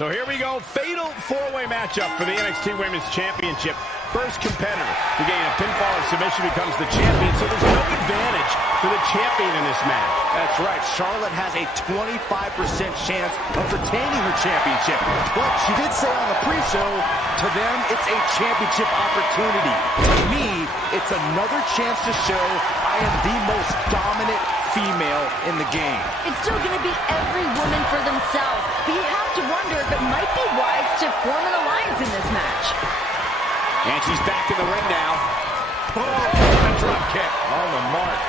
So here we go, fatal four-way matchup for the NXT Women's Championship. First competitor to gain a pinfall or submission becomes the champion, so there's no advantage for the champion in this match. That's right. Charlotte has a 25% chance of retaining her championship. But she did say on the pre-show, to them, it's a championship opportunity. To me, it's another chance to show I am the most dominant female in the game. It's still going to be every woman for themselves, but you have to wonder if it might be wise to form an alliance in this match. And she's back in the ring now. Oh, a drop kick on the mark.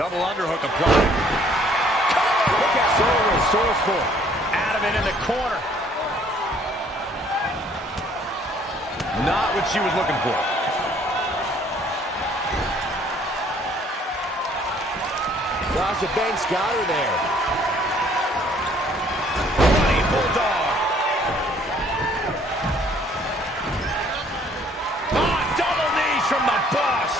Double underhook applied. Look out. So resourceful. Out of it in the corner. Not what she was looking for. Sasha Banks got her there. Bulldog. Oh, double knees from the boss.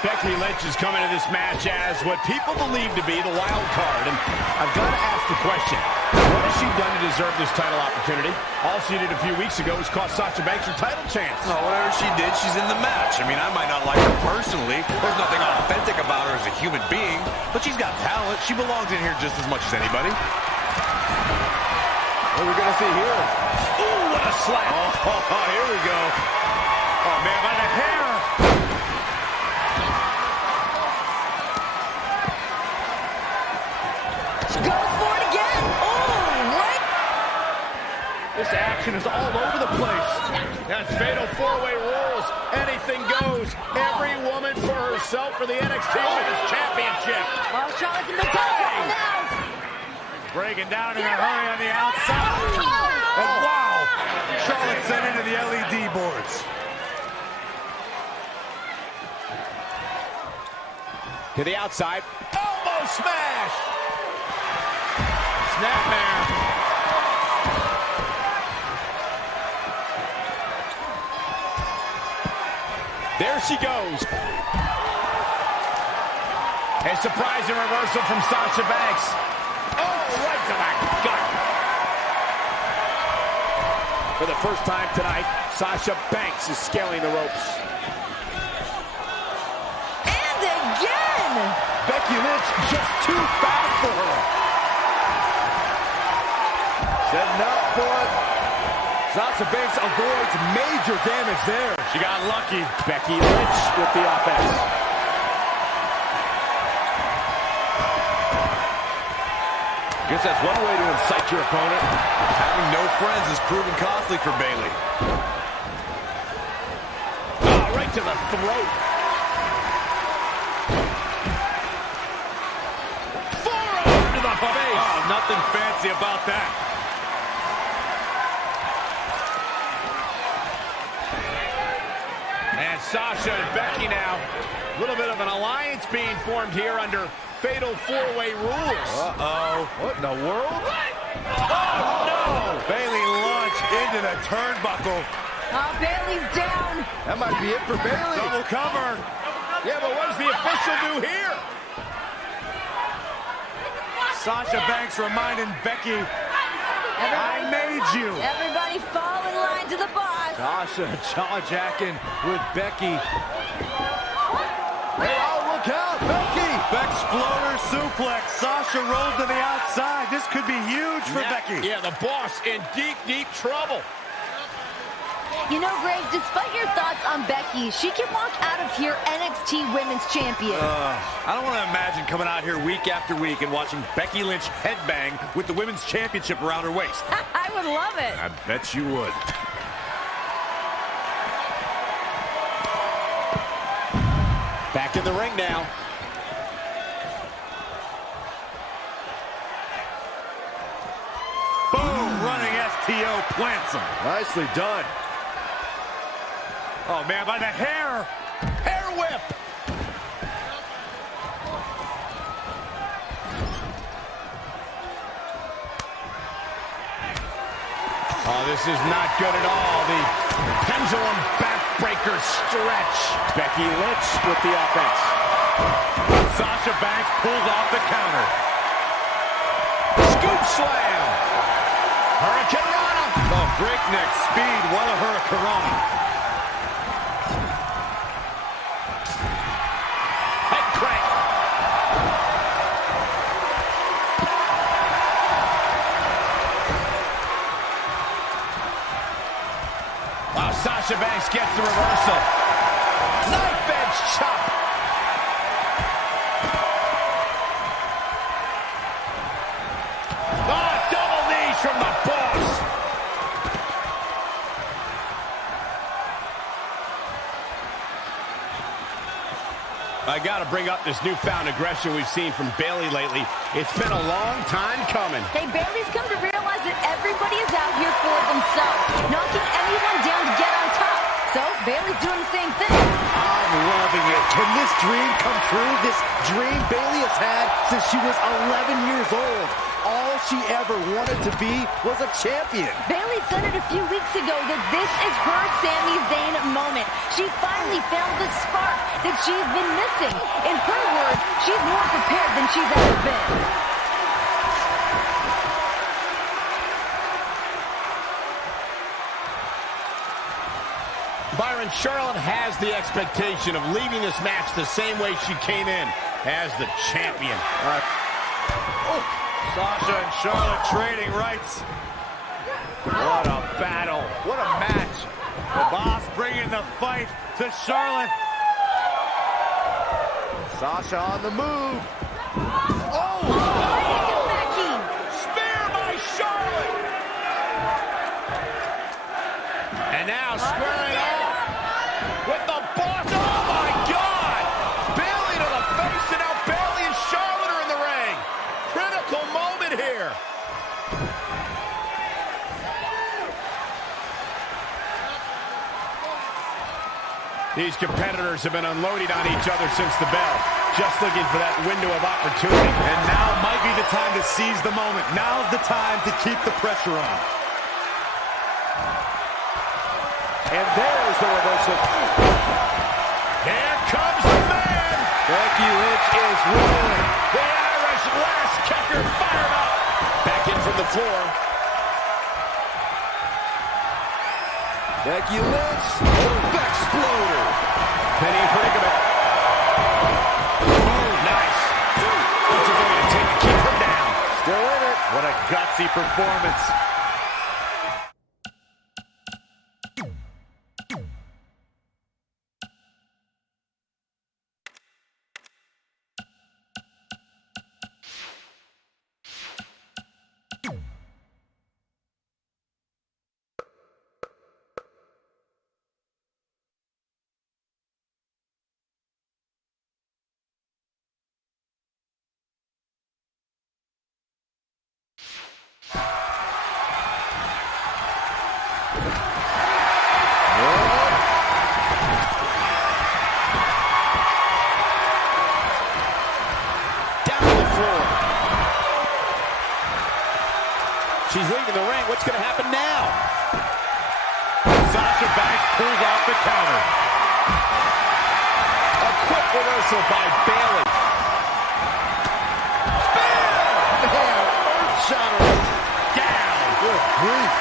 Becky Lynch is coming to this match as what people believe to be the wild card. And I've got to ask the question, what has she done to deserve this title opportunity? All she did a few weeks ago was cost Sasha Banks her title chance. No, whatever she did, she's in the match. I mean, I might not like her personally. There's nothing authentic about her as a human being, but she's got talent. She belongs in here just as much as anybody. What are we going to see here? Ooh, what a slap. Oh, here we go. Oh, man, by the hair. She goes for it again. Oh, right. This action is all over the place. That's fatal four-way rules. Anything goes. Every woman for herself for the NXT Women's Championship. Oh, Charlotte's in the top now. Breaking down in a hurry on the outside. And wow, Charlotte sent into the LED boards. To the outside. Elbow smash. Snapmare. There she goes. A surprising reversal from Sasha Banks. Oh, right to the gut. For the first time tonight, Sasha Banks is scaling the ropes. And again. Becky Lynch just too fast for her. Setting up for it. Sasha Banks avoids major damage there. She got lucky. Becky Lynch with the offense. Guess that's one way to incite your opponent. Having no friends has proven costly for Bayley. Oh, right to the throat. Forearm to the face. Oh, nothing fancy about that. And Sasha and Becky now. A little bit of an alliance being formed here under fatal four-way rules. Uh-oh. What in the world? Oh, no! Bayley launched into the turnbuckle. Oh, Bayley's down. That might be it for Bayley. Double cover. Yeah, but what does the official do here? Sasha Banks reminding Becky, I made you. Everybody fall in line to the boss. Sasha jaw-jacking with Becky. Hey, oh, look out, Becky! Exploder suplex. Sasha rolls to the outside. This could be huge for Becky. Yeah, the boss in deep, deep trouble. You know, Graves, despite your thoughts on Becky, she can walk out of here NXT Women's Champion. I don't want to imagine coming out here week after week and watching Becky Lynch headbang with the Women's Championship around her waist. I would love it. I bet you would. Back in the ring now. Boom! Running STO plants him. Nicely done. Oh, man, by the hair. Hair whip. Oh, this is not good at all. The pendulum back backbreaker stretch. Becky Lynch with the offense. Sasha Banks pulls off the counter. Scoop slam. Hurricane Rana. Oh, breakneck speed. What a hurricane. Head crank. Wow, Sasha Banks gets the reversal. Knife edge chop. From the boss. I got to bring up this newfound aggression we've seen from Bayley lately. It's been a long time coming. Hey, Bayley's come to realize that everybody is out here for themselves, knocking anyone down to get on top. So Bayley's doing the same thing. I'm loving it. Can this dream come true? This dream Bayley has had since she was 11 years old. All she ever wanted to be was a champion. Bayley said it a few weeks ago that this is her Sami Zayn moment. She finally found the spark that she's been missing. In her words, she's more prepared than she's ever been. Byron, Charlotte has the expectation of leaving this match the same way she came in, as the champion. Sasha and Charlotte trading rights. What a battle. What a match. The boss bringing the fight to Charlotte. Sasha on the move. Oh, Becky. Spear by Charlotte. And now squaring off with the boss. Oh, my God. Bayley to the face, and now Bayley and Charlotte are in the ring. Critical moment here. These competitors have been unloading on each other since the bell, just looking for that window of opportunity. And now might be the time to seize the moment. Now's the time to keep the pressure on. And there's the reversal. Here comes the man. Becky Lynch is rolling. The Irish last kicker fired up. Back in from the floor. Becky Lynch, exploder. Penny predicament. Oh, nice. What's it going to take to keep her down? Still in it. What a gutsy performance. She's leaving the ring. What's going to happen now? Sasha Banks pulls off the counter. A quick reversal by Bayley. Spear! Man, earth-shattering. Down. Good grief.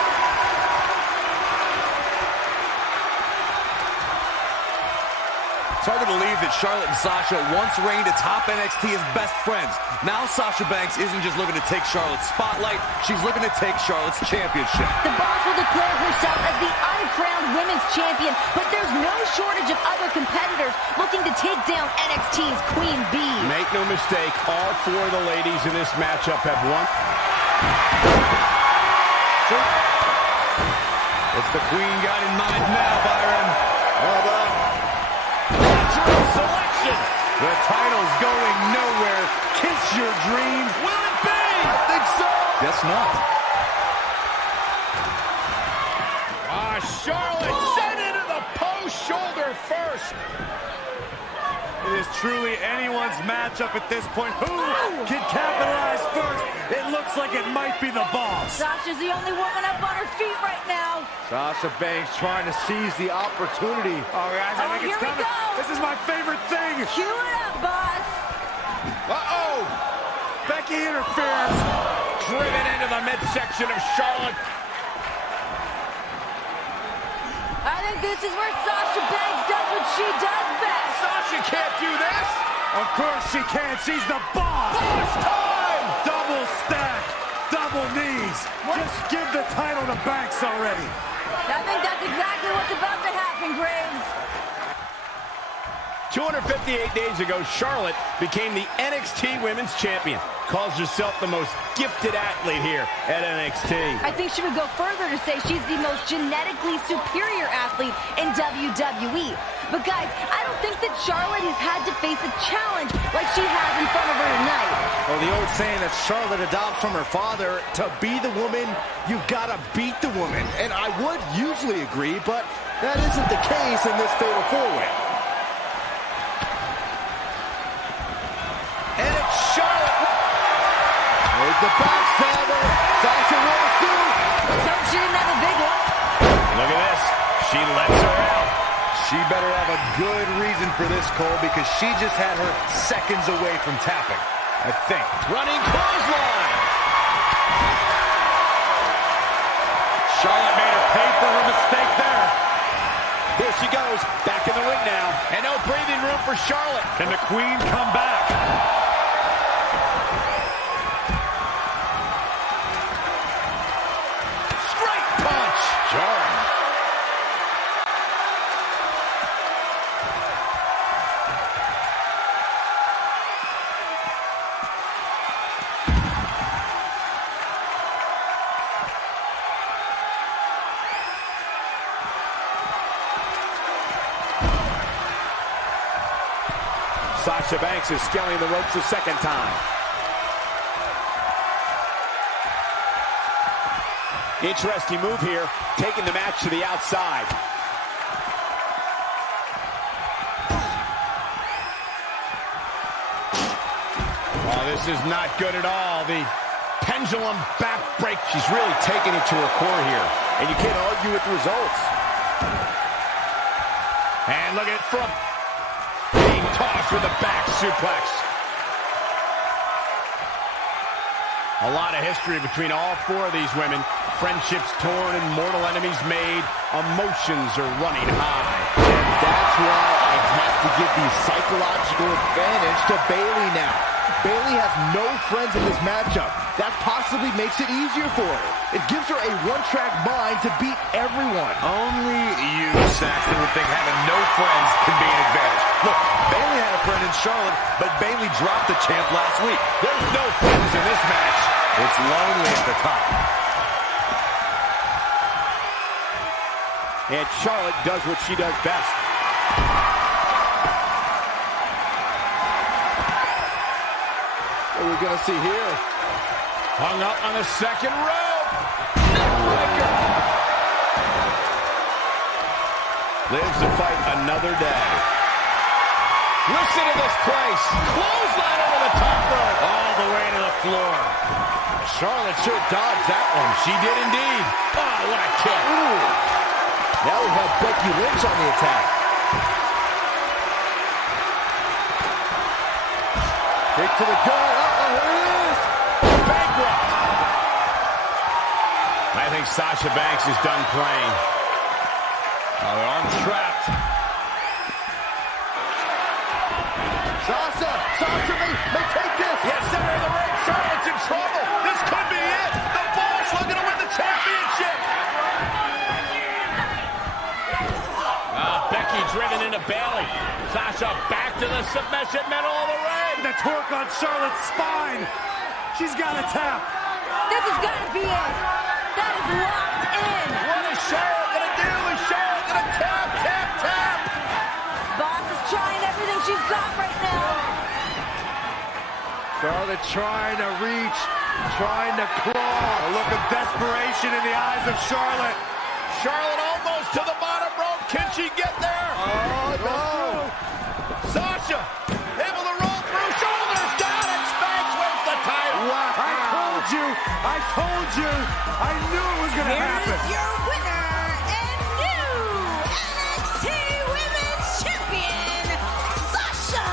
It's hard to believe that Charlotte and Sasha once reigned atop NXT as best friends. Now Sasha Banks isn't just looking to take Charlotte's spotlight, she's looking to take Charlotte's championship. The boss will declare herself as the uncrowned women's champion, but there's no shortage of other competitors looking to take down NXT's Queen Bee. Make no mistake, all four of the ladies in this matchup have won. What's the Queen got in mind now, Byron? How about Natural selection. The title's going nowhere. Kiss your dreams. Will it be? I think so. Guess not. Charlotte sent into the post shoulder first. It is truly anyone's matchup at this point. Who can capitalize first? It looks like it might be the boss. Sasha's the only woman up on her feet right now. Sasha Banks trying to seize the opportunity. Oh, guys, I think here it's we coming. go. This is my favorite thing. Cue it up, boss. Uh-oh. Becky interferes. Driven into the midsection of Charlotte. I think this is where Sasha Banks does what she does best. Sasha can't do this. Of course she can. She's the boss. Boss time. Double stack. Double knees. Just give the title to Banks already. I think that's exactly what's about to happen, Graves. 258 days ago, Charlotte became the NXT Women's Champion. Calls herself the most gifted athlete here at NXT. I think she would go further to say she's the most genetically superior athlete in WWE. But guys, I don't think that Charlotte has had to face a challenge like she has in front of her tonight. Well, the old saying that Charlotte adopts from her father, to be the woman, you've got to beat the woman. And I would usually agree, but that isn't the case in this fatal four-way. And it's Charlotte. There's the backstabber. Sasha rolls through. Let's hope she didn't have a big one. Look at this. She lets her out. She better have a good reason for this, Cole, because she just had her seconds away from tapping, I think. Running clothesline. Charlotte made her pay for her mistake there. There she goes. Back in the ring now. And no breathing room for Charlotte. Can the Queen come back? Straight punch. Jarring. Sasha Banks is scaling the ropes a second time. Interesting move here, taking the match to the outside. Oh, this is not good at all. The pendulum back break. She's really taking it to her core here. And you can't argue with the results. And look at it from being tossed with a back suplex. A lot of history between all four of these women. Friendships torn and mortal enemies made. Emotions are running high. And that's why I have to give the psychological advantage to Bayley now. Bayley has no friends in this matchup. That possibly makes it easier for her. It gives her a one-track mind to beat everyone. Only you, Saxton, would think having no friends can be an advantage. Look, Bayley had a friend in Charlotte, but Bayley dropped the champ last week. There's no friends in this match. It's lonely at the top. And Charlotte does what she does best. What are we going to see here? Hung up on the second rope. Neckbreaker. Lives to fight another day. Listen to this place. Clothesline over the top rope. All the way to the floor. Charlotte sure dodged that one. She did indeed. Oh, what a kick. Ooh. Now we have Becky Lynch on the attack. Kick to the gut. Uh-oh, here it is. Bankrupt. I think Sasha Banks is done playing. Oh, the arm trapped. Sasha may take this. Yes, center of the ring. Charlotte's in trouble. This could be it. The Boss looking to win the championship. Becky driven into Bayley. Sasha back to the submission, middle of the ring. The torque on Charlotte's spine. She's got to tap. This has got to be it. That is locked in. What is Charlotte going to do? Is Charlotte going to tap, tap, tap? Boss is trying everything she's got right now. Charlotte trying to reach, trying to claw. A look of desperation in the eyes of Charlotte. Charlotte almost to the bottom rope. Can she get there? Oh, no. Sasha I told you. I knew it was going to happen. Here's your winner and new NXT Women's Champion, Sasha.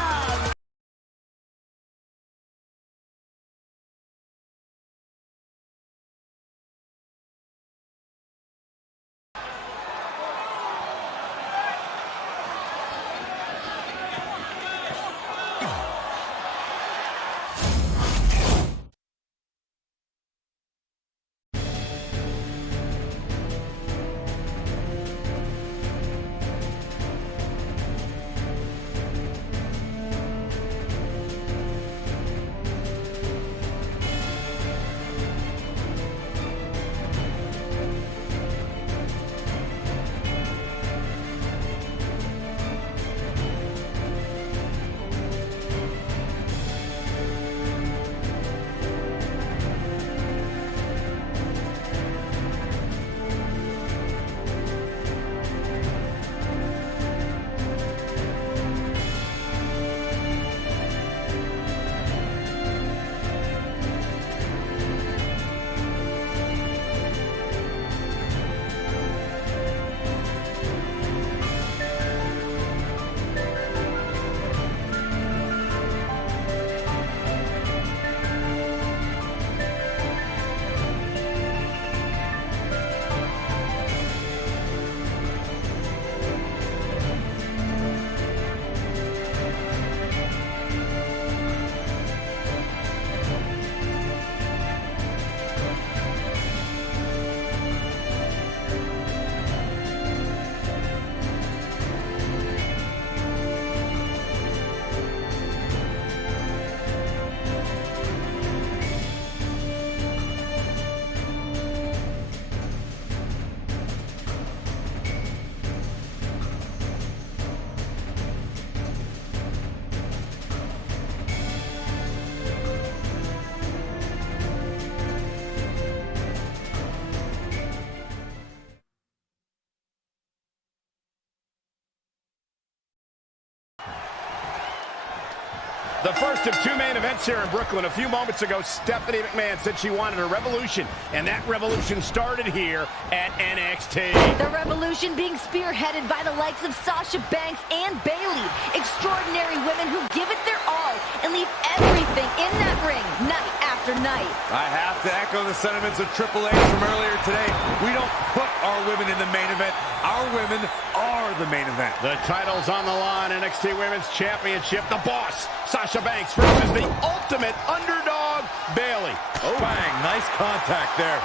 The first of two main events here in Brooklyn. A few moments ago, Stephanie McMahon said she wanted a revolution, and that revolution started here at NXT. The revolution being spearheaded by the likes of Sasha Banks and Bayley. Extraordinary women who give it their all and leave everything in that ring night after night. I have to echo the sentiments of Triple H from earlier today. We don't put our women in the main event. Our women are the main event. The title's on the line. NXT Women's Championship. The boss, Sasha Banks, versus the ultimate underdog, Bayley. Oh, bang. Nice contact there.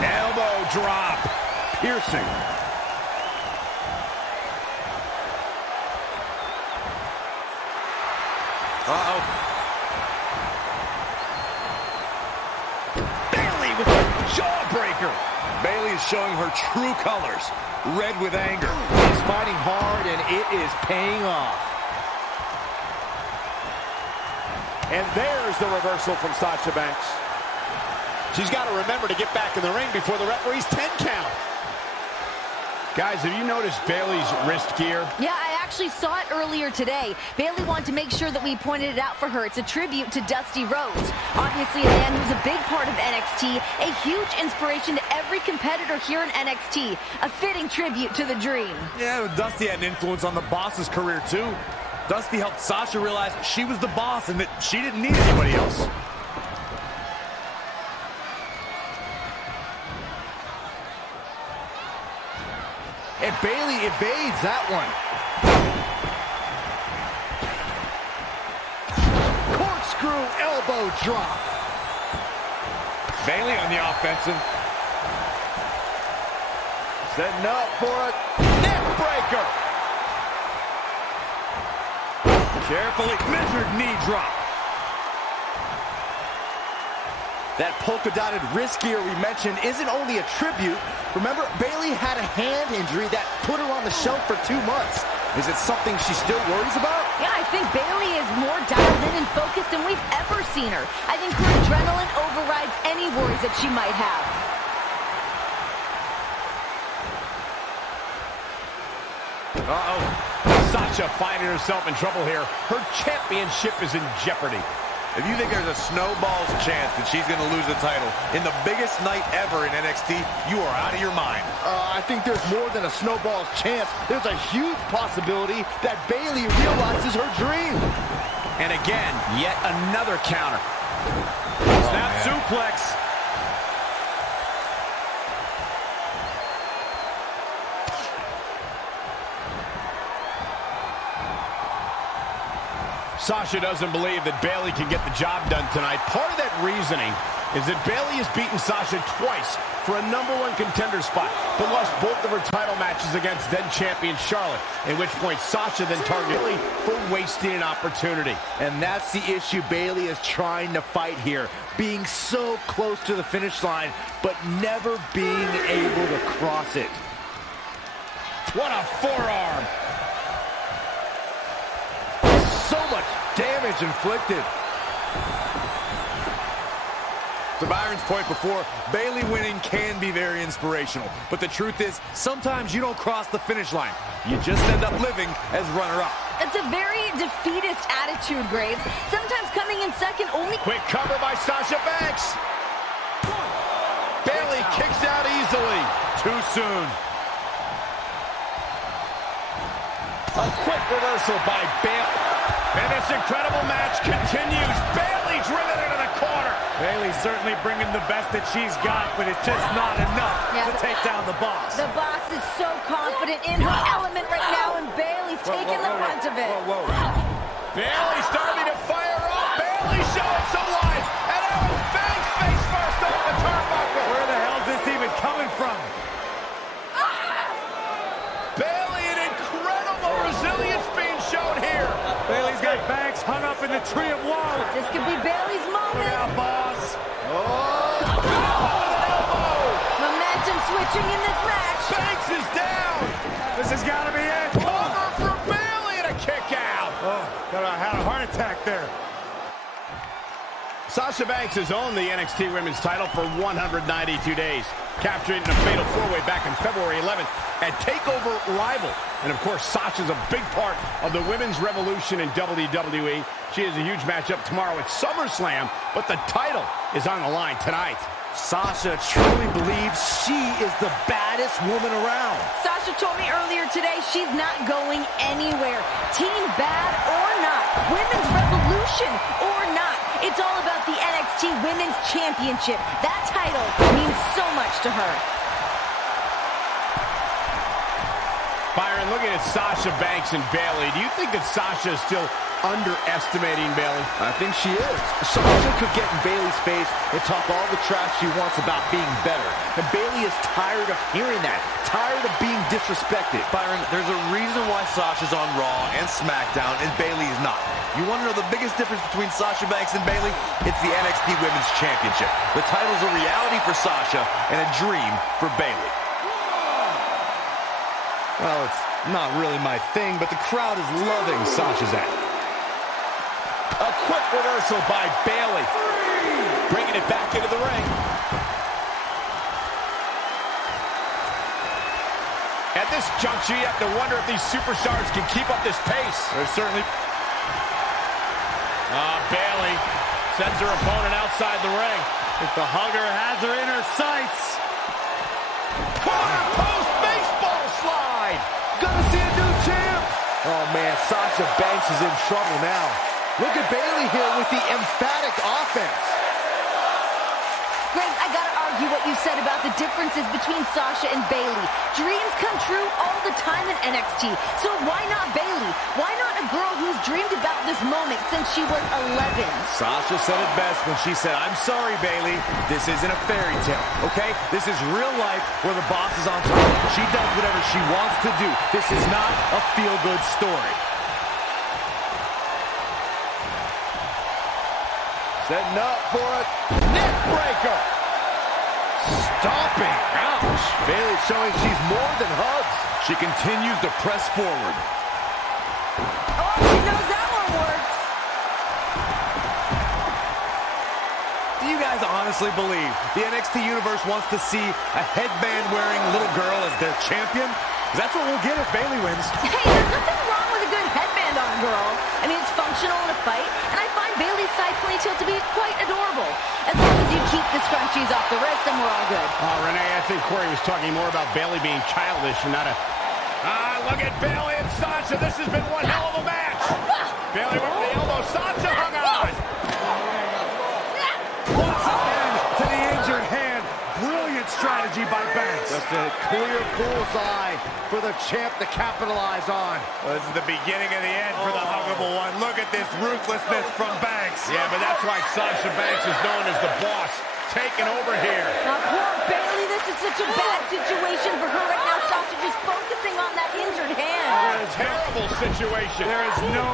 Elbow drop. Piercing. Uh-oh. Bayley with the jawbreaker. Bayley is showing her true colors, red with anger. She's fighting hard, and it is paying off. And there's the reversal from Sasha Banks. She's got to remember to get back in the ring before the referee's 10 count. Guys, have you noticed Bayley's wrist gear? Yeah, I actually saw it earlier today. Bayley wanted to make sure that we pointed it out for her. It's a tribute to Dusty Rhodes. Obviously, a man who's a big part of NXT, a huge inspiration to every competitor here in NXT. A fitting tribute to the Dream. Yeah, Dusty had an influence on the boss's career, too. Dusty helped Sasha realize she was the boss and that she didn't need anybody else. And Bayley evades that one. Corkscrew elbow drop. Bayley on the offensive. Setting up for a neck breaker. Carefully measured knee drop. That polka-dotted wrist gear we mentioned isn't only a tribute. Remember, Bayley had a hand injury that put her on the shelf for 2 months. Is it something she still worries about? Yeah, I think Bayley is more dialed in and focused than we've ever seen her. I think her adrenaline overrides any worries that she might have. Uh-oh. Sasha finding herself in trouble here. Her championship is in jeopardy. If you think there's a snowball's chance that she's going to lose the title in the biggest night ever in NXT, you are out of your mind. I think there's more than a snowball's chance. There's a huge possibility that Bayley realizes her dream. And again, yet another counter. Snap suplex. Sasha doesn't believe that Bayley can get the job done tonight. Part of that reasoning is that Bayley has beaten Sasha twice for a #1 contender spot, but lost both of her title matches against then-champion Charlotte, at which point Sasha then targeted Bayley for wasting an opportunity. And that's the issue Bayley is trying to fight here. Being so close to the finish line, but never being able to cross it. What a forearm! So much damage inflicted. To Byron's point before, Bayley winning can be very inspirational. But the truth is, sometimes you don't cross the finish line. You just end up living as runner-up. It's a very defeatist attitude, Graves. Sometimes coming in second only... Quick cover by Sasha Banks. Bayley kicks out easily. Too soon. A quick reversal by Bayley. And this incredible match continues. Bayley driven into the corner. Bayley certainly bringing the best that she's got, but it's just not enough to take down the boss. The boss is so confident in her element right now, and Bayley's taking the brunt of it. Bayley starting to fire up. Bayley showing some life. And it was Banks face first off the turnbuckle. Where the hell is this even coming from? Bayley, an incredible resilience being shown here. Bayley's got Banks hung up in the tree of woe. This could be Bayley's moment. Look out, boss. Momentum switching in this match. Banks is down. This has got to be it. Cover for Bayley and a kick out. Oh, had a heart attack there. Sasha Banks has owned the NXT Women's title for 192 days, capturing it in a fatal four-way back on February 11th at TakeOver Rival. And, of course, Sasha's a big part of the women's revolution in WWE. She has a huge matchup tomorrow at SummerSlam, but the title is on the line tonight. Sasha truly believes she is the baddest woman around. Sasha told me earlier today she's not going anywhere. Team bad or not, women's revolution or not, it's all about the NXT Women's Championship. That title means so much to her. Byron, looking at Sasha Banks and Bayley, do you think that Sasha is still underestimating Bayley? I think she is. Sasha could get in Bayley's face and talk all the trash she wants about being better. And Bayley is tired of hearing that, tired of being disrespected. Byron, there's a reason why Sasha's on Raw and SmackDown and Bayley's not. You want to know the biggest difference between Sasha Banks and Bayley? It's the NXT Women's Championship. The title's a reality for Sasha and a dream for Bayley. Well, it's not really my thing, but the crowd is loving Sasha's act. A quick reversal by Bayley, bringing it back into the ring. At this juncture, you have to wonder if these superstars can keep up this pace. There's certainly... Bayley sends her opponent outside the ring. If the hugger has her in her sights. Corner post baseball slide. Gonna see a new champ. Oh, man, Sasha Banks is in trouble now. Look at Bayley here with the emphatic offense. Greg, I gotta argue what you said about the differences between Sasha and Bayley. Dreams come true all the time in NXT, so why not Bayley? Why not a girl who's dreamed about this moment since she was 11? Sasha said it best when she said, "I'm sorry, Bayley. This isn't a fairy tale, okay? This is real life where the boss is on top. She does whatever she wants to do. This is not a feel-good story." Setting up for a neck breaker. Stomping. Ouch. Bayley showing she's more than hugs. She continues to press forward. Oh, she knows that one works. Do you guys honestly believe the NXT Universe wants to see a headband-wearing little girl as their champion? 'Cause that's what we'll get if Bayley wins. Hey, there's nothing wrong with a good headband on a girl. I mean, it's functional in a fight, and I find Bayley's side ponytail keep the scrunchies off the wrist, and we're all good. Oh, Renee, I think Corey was talking more about Bayley being childish and not a... look at Bayley and Sasha. This has been one hell of a match. Bayley went for the elbow. Sasha hung on. Once again to the injured hand. Brilliant strategy by Banks. Just a clear bullseye for the champ to capitalize on. Well, this is the beginning of the end for the huggable one. Look at this ruthlessness from Banks. Yeah, but that's why Sasha Banks is known as the boss. Taking over here. Now, poor Bayley, this is such a bad situation for her right now. Sasha just focusing on that injured hand. Terrible situation. There is no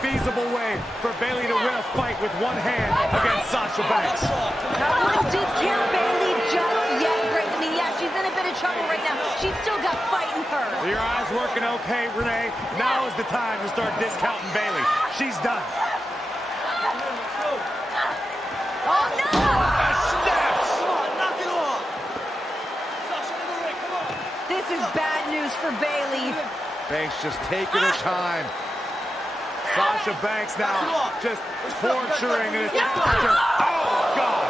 feasible way for Bayley to win a fight with one hand against Sasha Banks. Now, we'll discount Bayley just yet, Greg. I mean, yeah, she's in a bit of trouble right now. She's still got fight in her. Your eyes working okay, Renee. Now is the time to start discounting Bayley. She's done. Oh, no! This is bad news for Bayley. Banks just taking her time. Sasha Banks now just torturing and attacking her. Oh, God.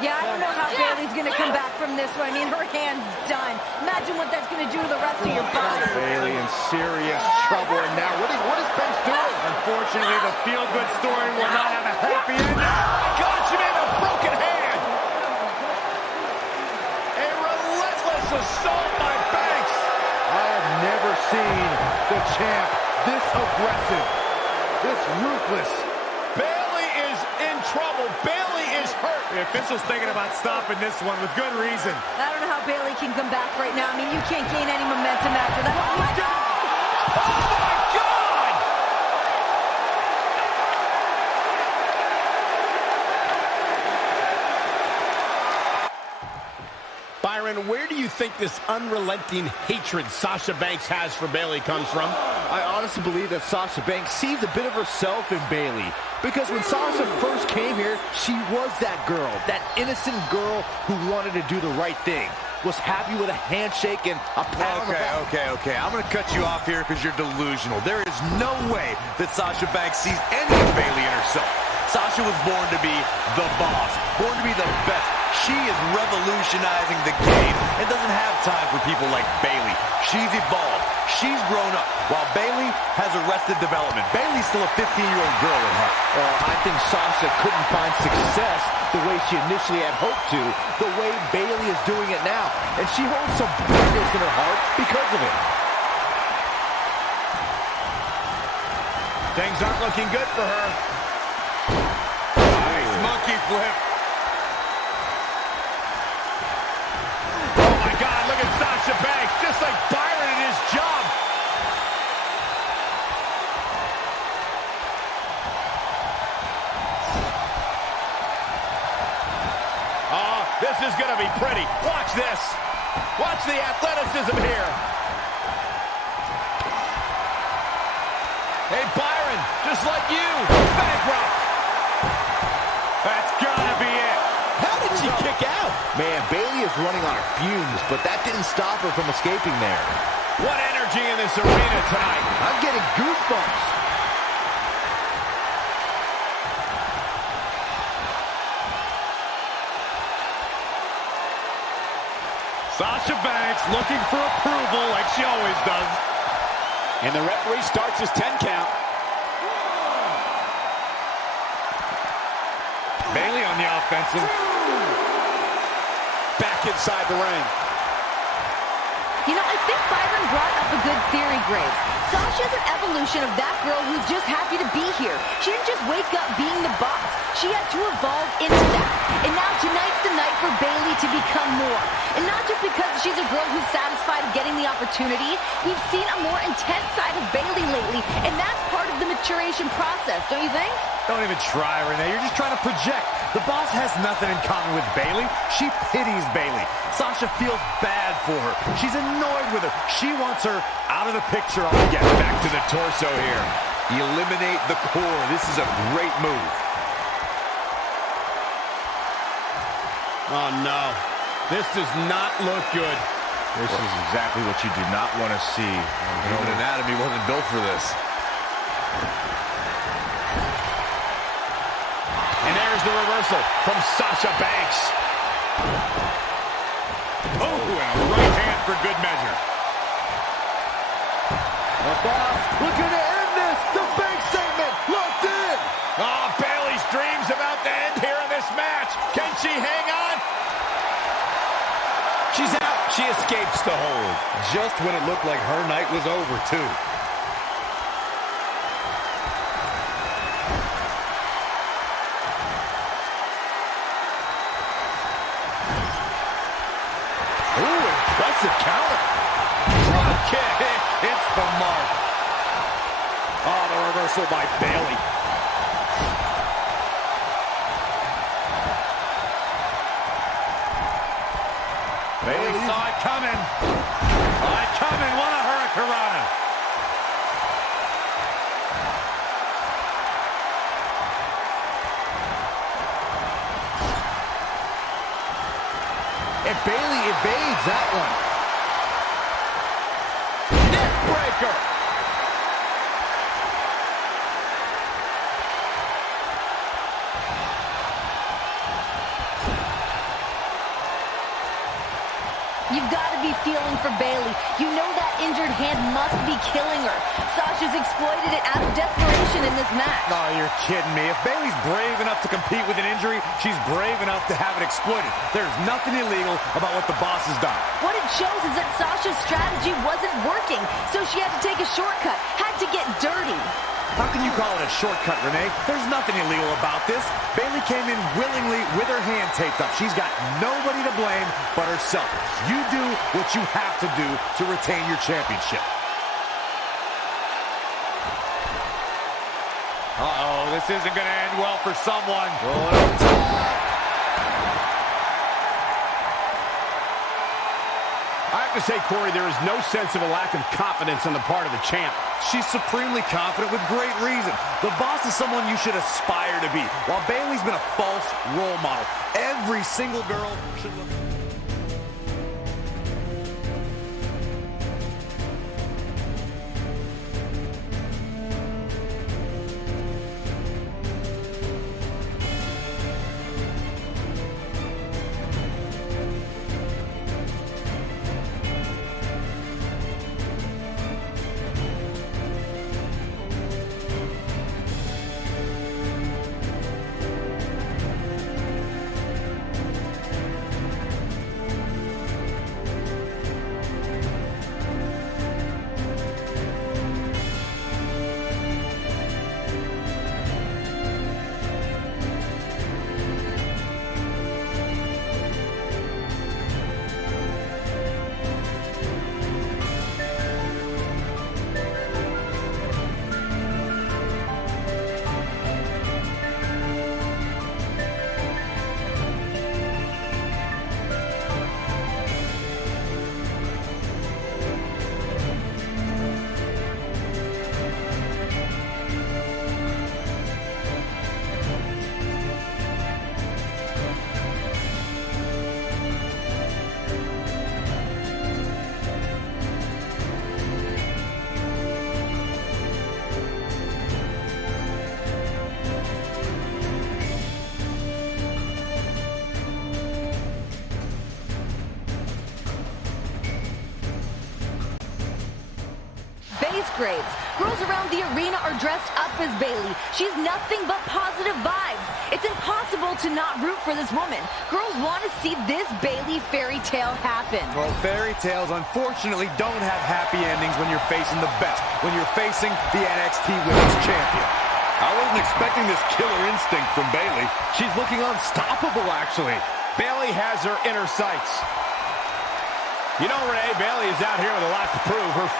Yeah, I don't know how Bayley's going to come back from this one. I mean, her hand's done. Imagine what that's going to do to the rest of your body. Bayley in serious trouble. And now, what is Banks doing? Unfortunately, the feel-good story will not have a happy ending. God, she made a broken hand. A relentless assault by Banks. I have never seen the champ this aggressive, this ruthless. Bayley is in trouble. Bayley is hurt. The official's thinking about stopping this one with good reason. I don't know how Bayley can come back right now. I mean, you can't gain any momentum after that. Oh, my God! Byron, where do you think this unrelenting hatred Sasha Banks has for Bayley comes from? I honestly believe that Sasha Banks sees a bit of herself in Bayley. Because when Sasha first came here, she was that girl, that innocent girl who wanted to do the right thing. Was happy with a handshake and a pat on the back. Okay. I'm going to cut you off here because you're delusional. There is no way that Sasha Banks sees any of Bayley in herself. Sasha was born to be the boss, born to be the best. She is revolutionizing the game and doesn't have time for people like Bayley. She's evolved. She's grown up, while Bayley has arrested development. Bayley's still a 15-year-old girl at heart. I think Sasha couldn't find success the way she initially had hoped to, the way Bayley is doing it now. And she holds some bitterness in her heart because of it. Things aren't looking good for her. Nice monkey flip. Oh my God, look at Sasha Banks, just like Byron in his job. Oh, this is gonna be pretty. Watch this. Watch the athleticism here. Hey, Byron, just like you, bankrupt. That's gotta be it. How did she kick out? Man, Bayley is running on her fumes, but that didn't stop her from escaping there. What energy in this arena tonight. I'm getting goosebumps. Sasha Banks looking for approval like she always does. And the referee starts his 10 count. Bayley on the offensive. Back inside the ring. You know, I think Byron brought up a good theory, Graves. Sasha's an evolution of that girl who's just happy to be here. She didn't just wake up being the boss. She had to evolve into that. And now tonight's the night for Bayley to become more. And not just because she's a girl who's satisfied of getting the opportunity. We've seen a more intense side of Bayley lately, and that's part of the maturation process, don't you think? Don't even try, Renee. You're just trying to project. The boss has nothing in common with Bayley. She pities Bayley. Sasha feels bad for her. She's annoyed with her. She wants her out of the picture altogether. Back to the torso here. Eliminate the core. This is a great move. Oh, no. This does not look good. This is exactly what you do not want to see. Human anatomy wasn't built for this. And there's the reversal from Sasha Banks. Oh, and a right hand for good measure. The Boss looking to end this. The big statement locked in. Oh, Bayley's dreams about to end here in this match. Can she hang on? She's out. She escapes the hold. Just when it looked like her night was over, too. Ooh, impressive counter. Drop kick. Hits the mark. Oh, the reversal by Bayley. Bayley saw it coming. Saw it coming. What a hurricanrana. And Bayley evades that one. Neck breaker. You've got to be feeling for Bayley. You know that injured hand must be killing her. Sasha's exploited it out of desperation in this match. Oh, you're kidding me. If Bayley's brave enough to compete with an injury, she's brave enough to have it exploited. There's nothing illegal about what the boss has done. What it shows is that Sasha's strategy wasn't working, so she had to take a shortcut, had to get dirty. How can you call it a shortcut, Renee? There's nothing illegal about this. Bayley came in willingly with her hand taped up. She's got nobody to blame but herself. You do what you have to do to retain your championship. Uh-oh, this isn't going to end well for someone. Going up top. I have to say, Corey, there is no sense of a lack of confidence on the part of the champ. She's supremely confident with great reason. The boss is someone you should aspire to be, while Bayley's been a false role model. Every single girl should look... Grades. Girls around the arena are dressed up as Bayley. She's nothing but positive vibes. It's impossible to not root for this woman. Girls want to see this Bayley fairy tale happen. Well, fairy tales unfortunately don't have happy endings when you're facing the best, when you're facing the NXT Women's Champion. I wasn't expecting this killer instinct from Bayley. She's looking unstoppable, actually. Bayley has her inner sights. You know, Renee, Bayley is out here with a lot to prove.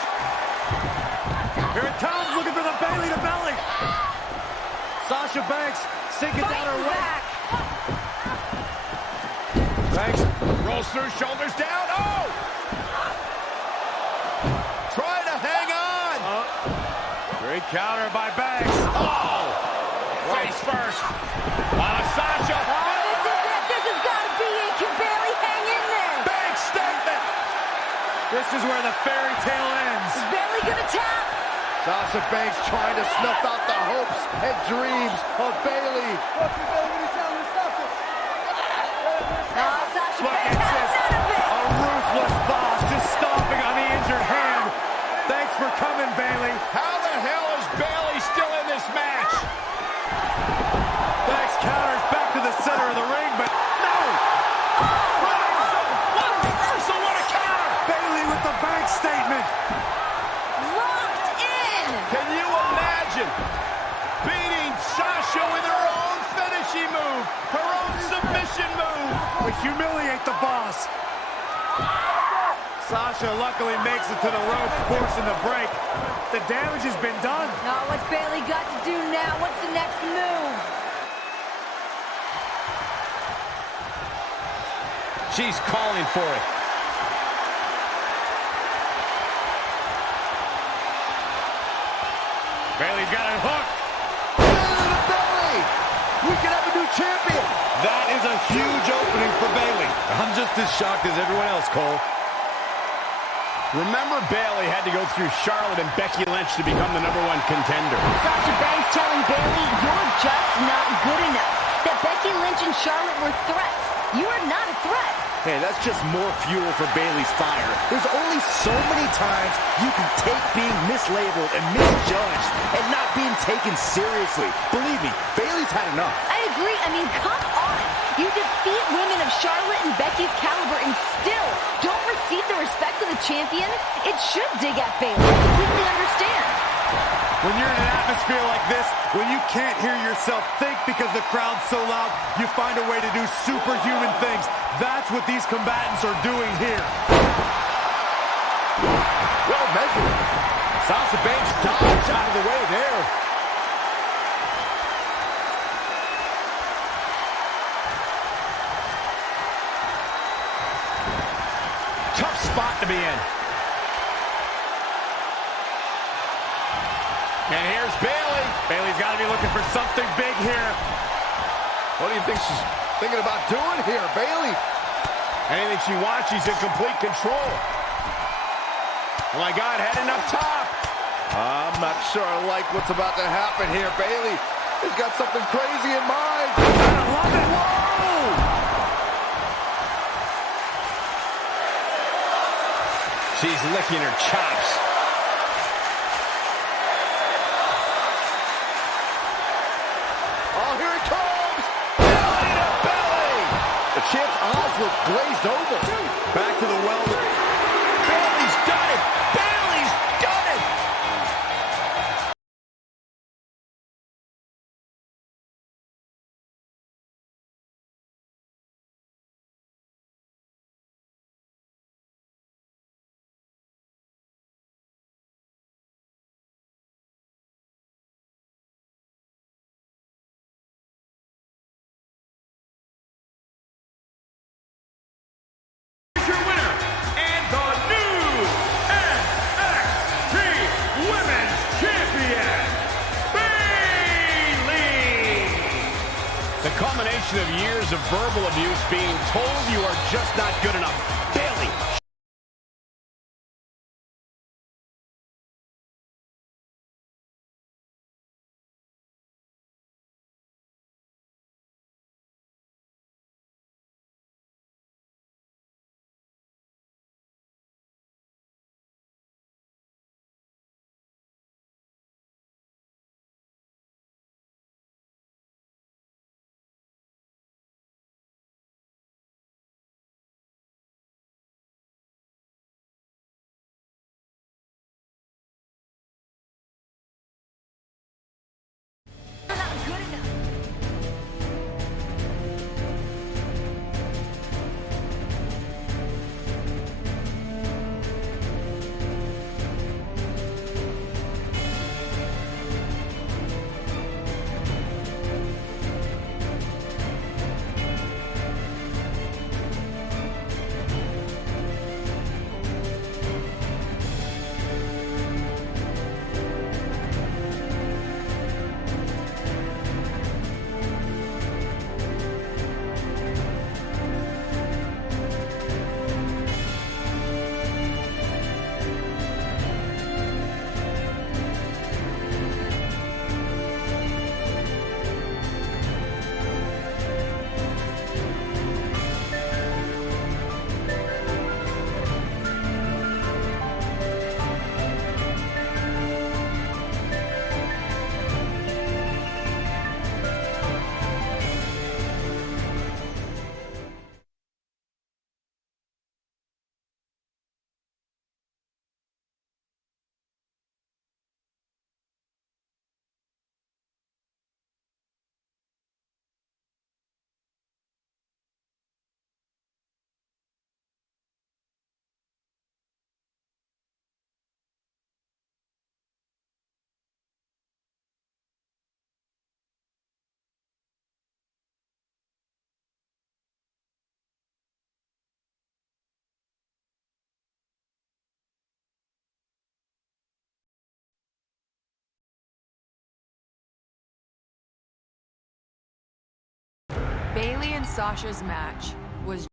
Here it comes, looking for the Bayley to belly. Sasha Banks sinking down her way. Banks rolls through, shoulders down. Oh! Trying to hang on. Great counter by Banks. Oh! Face first. Sasha. Oh, this is it. This has got to be it. Can Bayley hang in there? Banks statement. This is where the fairy tale ends. Is Bayley going to tap? Sasha Banks trying to snuff out the hopes and dreams of Bayley. decision. Beating Sasha with her own finishing move. Her own submission move. We humiliate the boss. Sasha luckily makes it to the ropes, forcing the break. The damage has been done. Oh, what's Bayley got to do now? What's the next move? She's calling for it. Bayley's got it hooked. Bayley! We can have a new champion! That is a huge opening for Bayley. I'm just as shocked as everyone else, Cole. Remember, Bayley had to go through Charlotte and Becky Lynch to become the #1 contender. Sasha Banks telling Bayley, you're just not good enough. That Becky Lynch and Charlotte were threats. You are not a threat. Hey, that's just more fuel for Bayley's fire. There's only so many times you can take being mislabeled and misjudged and not being taken seriously. Believe me, Bayley's had enough. I agree. I mean, come on. You defeat women of Charlotte and Becky's caliber and still don't receive the respect of the champion? It should dig at Bayley. I completely understand. When you're in an atmosphere like this, when you can't hear yourself think because the crowd's so loud, you find a way to do superhuman things. That's what these combatants are doing here. Well measured. Sasha Banks dodged out of the way there. Tough spot to be in. And here's Bayley. Bayley's got to be looking for something big here. What do you think she's thinking about doing here, Bayley? Anything she wants, she's in complete control. Oh my God, heading up top. I'm not sure I like what's about to happen here. Bayley has got something crazy in mind. I love it. Whoa! She's licking her chops. Oh, here it comes! Belly to belly! The champ's eyes look glazed over. Back to the well. Bayley's done it! Bayley's done it! Your winner and the new NXT Women's Champion, Bayley. The culmination of years of verbal abuse, being told you are just not good enough. Bayley Bayley and Sasha's match was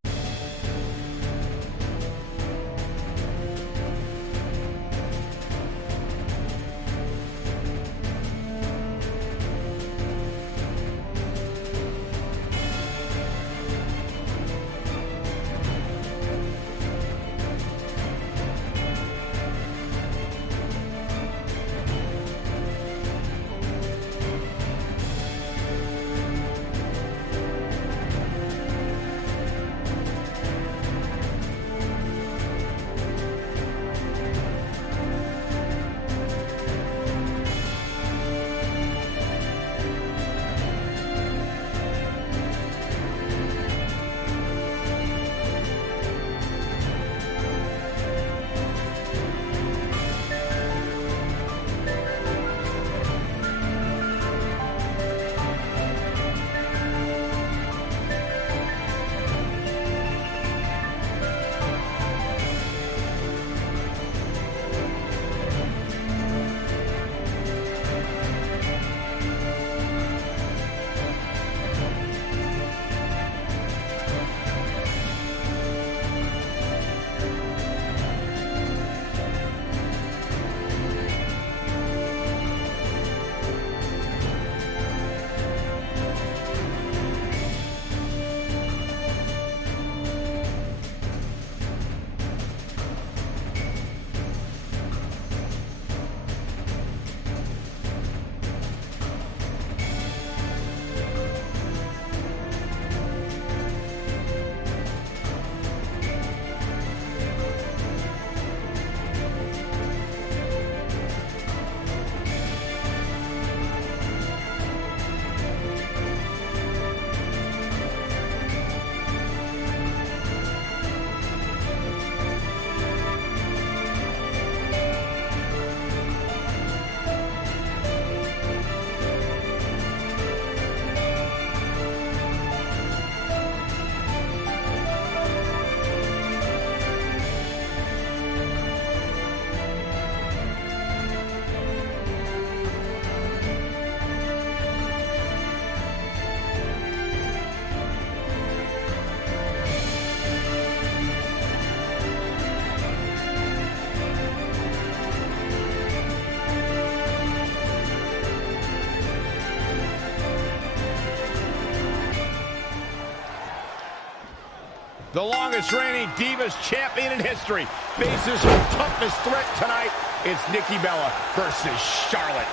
the longest reigning Divas champion in history faces her toughest threat tonight. It's Nikki Bella versus Charlotte.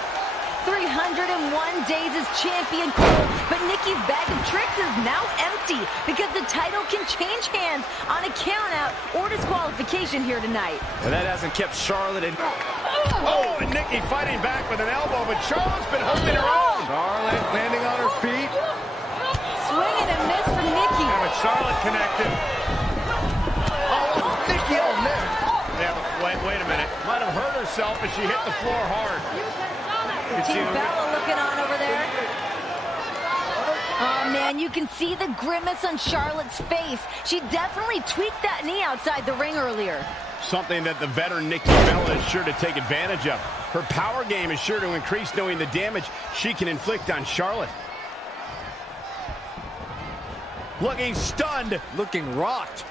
301 days as champion, Cole, but Nikki's bag of tricks is now empty because the title can change hands on a countout or disqualification here tonight. And that hasn't kept Charlotte in. Oh, and Nikki fighting back with an elbow, but Charlotte's been holding her own. Charlotte landing on her feet. Swing and a miss for Nikki. Yeah, but Charlotte connected. Oh, Nikki, oh, man. Yeah, but wait a minute. Might have hurt herself as she hit the floor hard. Team Bella looking on over there. Oh, man, you can see the grimace on Charlotte's face. She definitely tweaked that knee outside the ring earlier. Something that the veteran Nikki Bella is sure to take advantage of. Her power game is sure to increase knowing the damage she can inflict on Charlotte. Looking stunned. Looking rocked.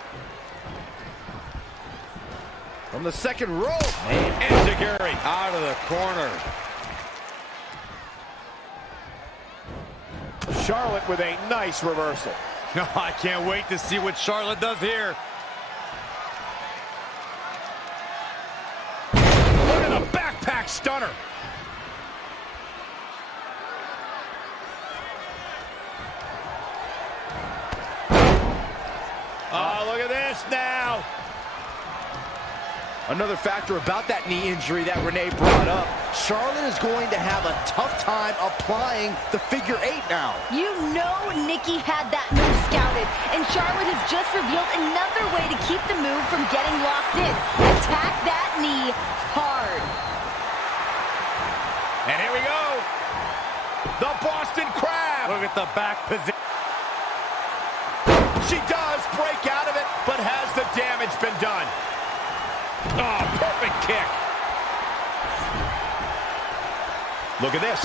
From the second rope. And Zaguri Out of the corner. Charlotte with a nice reversal. I can't wait to see what Charlotte does here. Look at the backpack stunner. Oh, look at this now. Another factor about that knee injury that Renee brought up, Charlotte is going to have a tough time applying the figure 8 now. You know Nikki had that move scouted, and Charlotte has just revealed another way to keep the move from getting locked in. Attack that knee hard. And here we go. The Boston Crab. Look at the back position. She does break out of it, but has the damage been done? Oh, perfect kick. Look at this.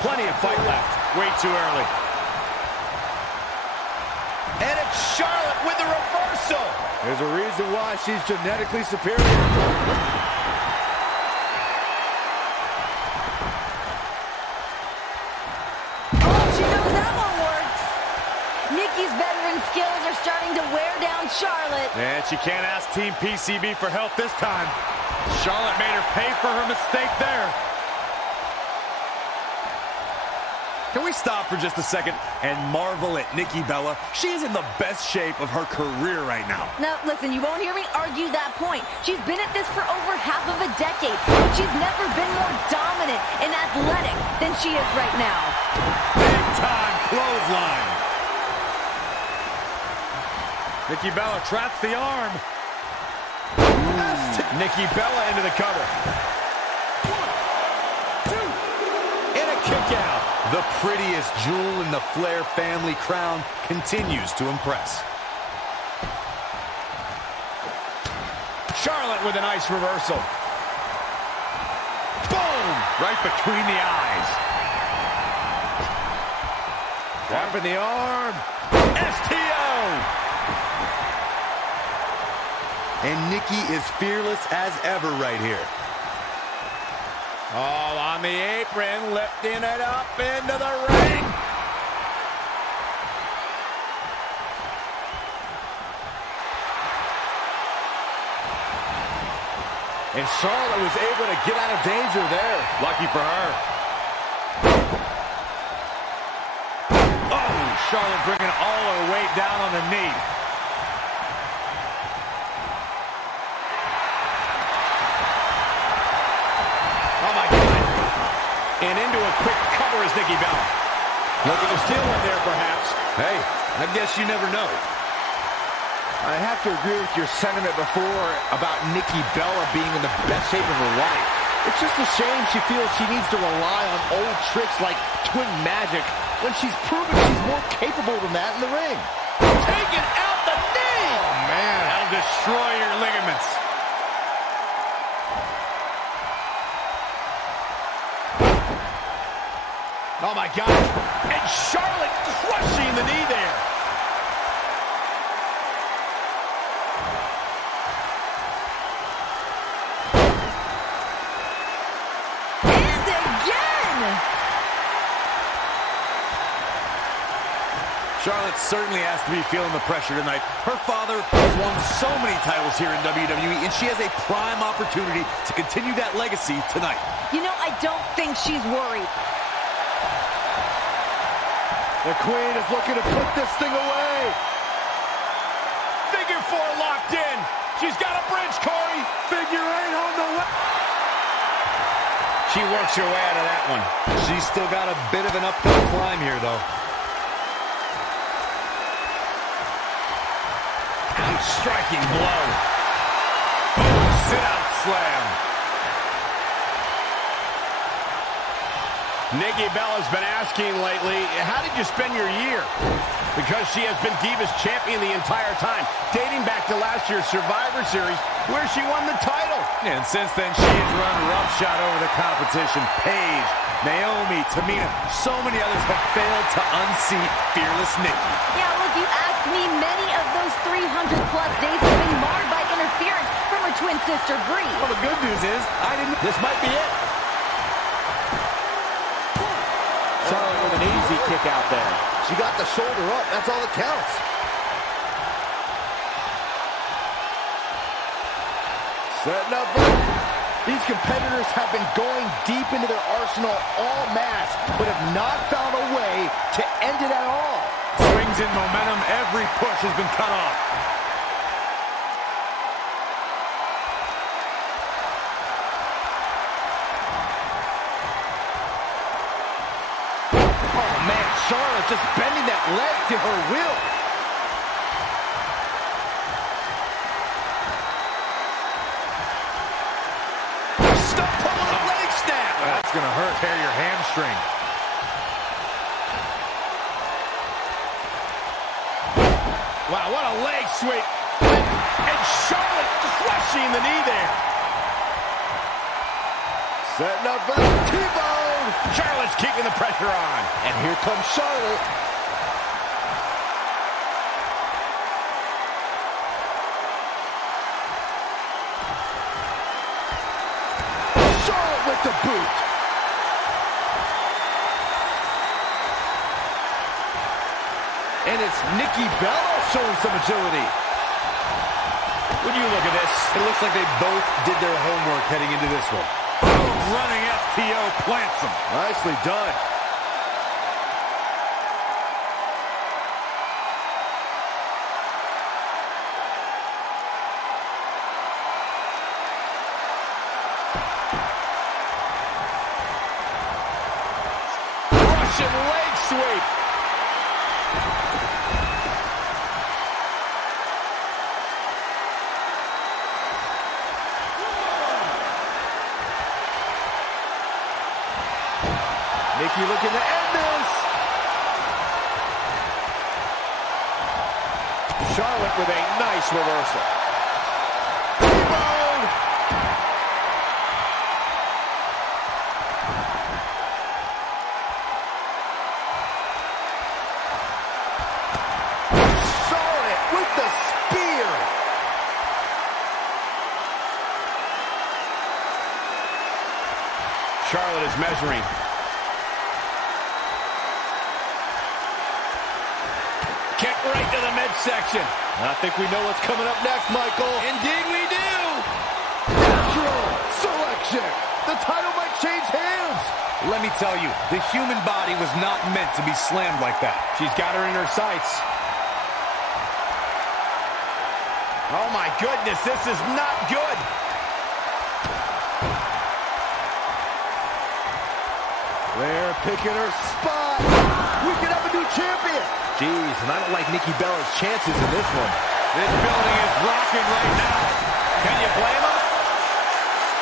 Plenty of fight left. way too early. And it's Charlotte with the reversal. There's a reason why she's genetically superior. Oh, she knows that one works. Nikki's veteran skills are starting to wear down Charlotte. And she can't ask Team PCB for help this time. Charlotte made her pay for her mistake there. Can we stop for just a second and marvel at Nikki Bella? She's in the best shape of her career right now. Now, listen, you won't hear me argue that point. She's been at this for over half of a decade, but she's never been more dominant and athletic than she is right now. Big time clothesline. Nikki Bella traps the arm. Nikki Bella into the cover. 1, 2, and a kick out. The prettiest jewel in the Flair family crown continues to impress. Charlotte with a nice reversal. Boom! Right between the eyes. Dropping the arm. STO! And Nikki is fearless as ever right here. Oh, on the apron, lifting it up into the ring. And Charlotte was able to get out of danger there. Lucky for her. Oh, Charlotte bringing all her weight down on the knee. Oh, my God. And into a quick cover is Nikki Bella. Looking to steal one there, perhaps. Hey, I guess you never know. I have to agree with your sentiment before about Nikki Bella being in the best shape of her life. It's just a shame she feels she needs to rely on old tricks like twin magic when she's proven she's more capable than that in the ring. Taking out the knee. Oh, man, that'll destroy your ligaments. Oh, my God. And Charlotte crushing the knee there. And again! Charlotte certainly has to be feeling the pressure tonight. Her father has won so many titles here in WWE, and she has a prime opportunity to continue that legacy tonight. You know, I don't think she's worried. The Queen is looking to put this thing away. Figure 4 locked in. She's got a bridge, Corey. Figure 8 on the way. She works her way out of that one. She's still got a bit of an uphill climb here, though. Striking blow. Sit-out slam. Nikki Bella's been asking lately, how did you spend your year? Because she has been Divas Champion the entire time, dating back to last year's Survivor Series, where she won the title. And since then, she has run roughshod over the competition. Paige, Naomi, Tamina, so many others have failed to unseat Fearless Nikki. Yeah, well, if you ask me, many of those 300-plus days have been marred by interference from her twin sister, Brie. Well, the good news is, This might be it. Charlotte with an easy kick out there. She got the shoulder up. That's all that counts. Setting up. These competitors have been going deep into their arsenal all match, but have not found a way to end it at all. swings in momentum. Every push has been cut off. Charlotte just bending that leg to her will. Stop pulling a leg snap. That's going to hurt. Tear your hamstring. Wow, what a leg sweep. And Charlotte crushing the knee there. Setting up for the T-bone. Charlotte's keeping the pressure on. And here comes Charlotte. Charlotte with the boot. And it's Nikki Bella showing some agility. When you look at this, It looks like they both did their homework heading into this one. Boom, running STO plants them. Nicely done. Russian leg sweep. Nikki looking to end this. Charlotte with a nice reversal. T-bone. Charlotte with the spear. Charlotte is measuring. Kick right to the midsection. I think we know what's coming up next, Michael. Indeed we do. Natural selection. The title might change hands. Let me tell you, the human body was not meant to be slammed like that. She's got her in her sights. Oh my goodness, this is not good. They're picking her spot. We could have a new champion. Jeez, and I don't like Nikki Bella's chances in this one. This building is rocking right now. Can you blame him?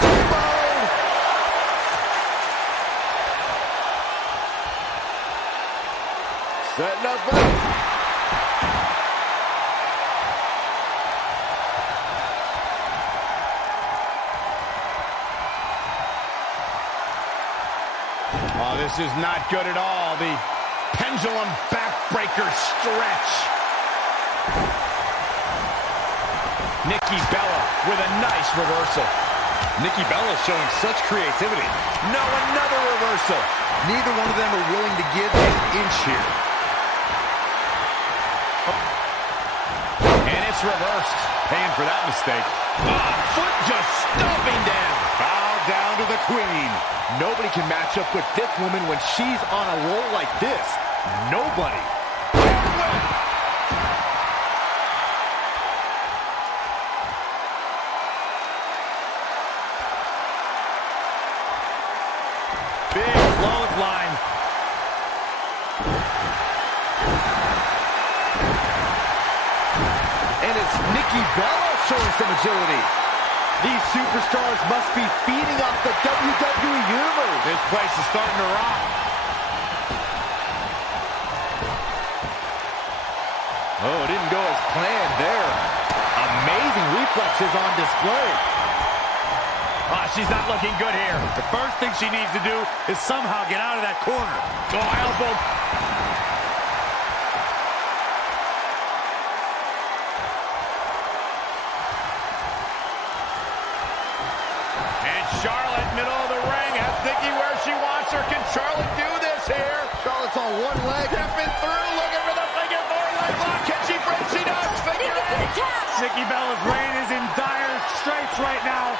T-bone. Setting up for... Oh, this is not good at all. The pendulum backbreaker stretch. Nikki Bella with a nice reversal. Nikki Bella showing such creativity. No, another reversal. Neither one of them are willing to give an inch here. And it's reversed. Paying for that mistake. Foot just stomping down. Bow down to the queen. Nobody can match up with this woman when she's on a roll like this. Nobody. Big clothesline. And it's Nikki Bella showing some agility. These superstars must be feeding off the WWE Universe. This place is starting to rock. Oh, it didn't go as planned there. Amazing reflexes on display. She's not looking good here. The first thing she needs to do is somehow get out of that corner. Oh, elbow. And Charlotte, middle of the ring, has Nikki where she wants her. Can Charlotte do this here? Charlotte's on one leg. Stepping through, looking for the figure four leg lock. Can she break? She does. Figure eight. Nikki Bella's reign is in dire straits right now.